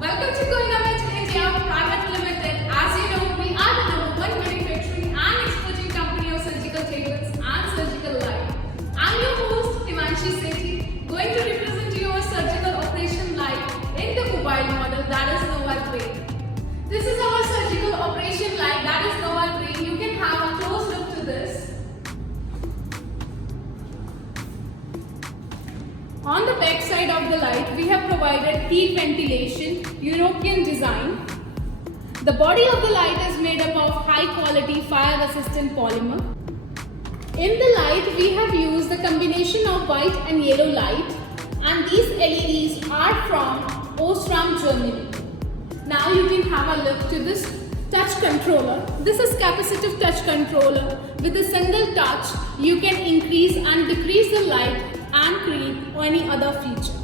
Welcome to Koinamed India Private Limited. As you know, we are the number one manufacturing and exporting company of surgical tables and surgical light. I'm your host Himanshi, going to represent you a surgical operation light in the mobile model that is NOVA grade. This is our surgical operation light that is NOVA grade. You can have a close look to this. On the back side of the light, we have provided heat ventilation, European design. The body of the light is made up of high quality fire resistant polymer. In the light, we have used the combination of white and yellow light, and these LEDs are from Ostrom, Germany. Now you can have a look to this touch controller. This is capacitive touch controller. With a single touch, you can increase and decrease the light and create any other feature.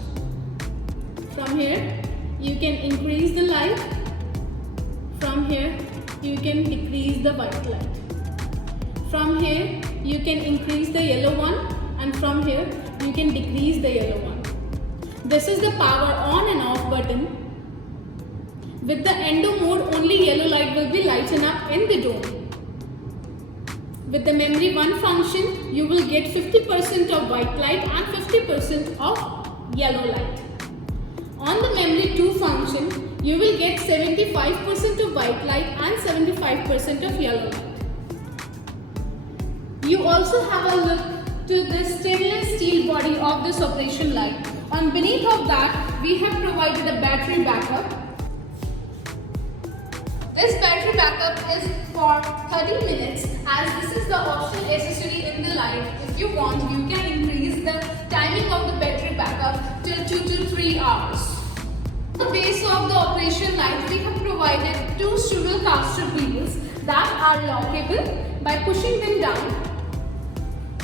From here, you can increase the light. From here, you can decrease the white light. From here, you can increase the yellow one, and from here, you can decrease the yellow one. This is the power on and off button. With the endo mode, only yellow light will be lighten up in the dome. With the memory 1 function, you will get 50% of white light and 50% of yellow light. On the memory 2 function, you will get 75% of white light and 75% of yellow light. You also have a look to the stainless steel body of this operation light. On beneath of that, we have provided a battery backup. This battery backup is for 30 minutes, as this is the optional accessory in the light. If you want, you can increase the timing of the battery backup till 2 to 3 hours. On the base of the operation light, we have provided 2 swivel caster wheels that are lockable. By pushing them down,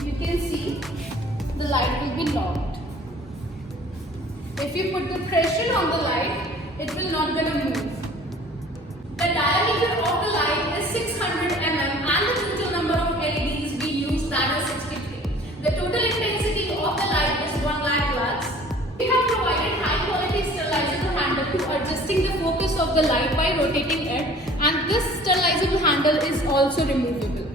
you can see the light will be locked. If you put the pressure on the light, it will not gonna move. The diameter of the light is 600 mm and the total number of LEDs we use that is 63. The total intensity of the light is 1 lakh lux. We have provided high quality sterilizable handle to adjusting the focus of the light by rotating it, and this sterilizable handle is also removable.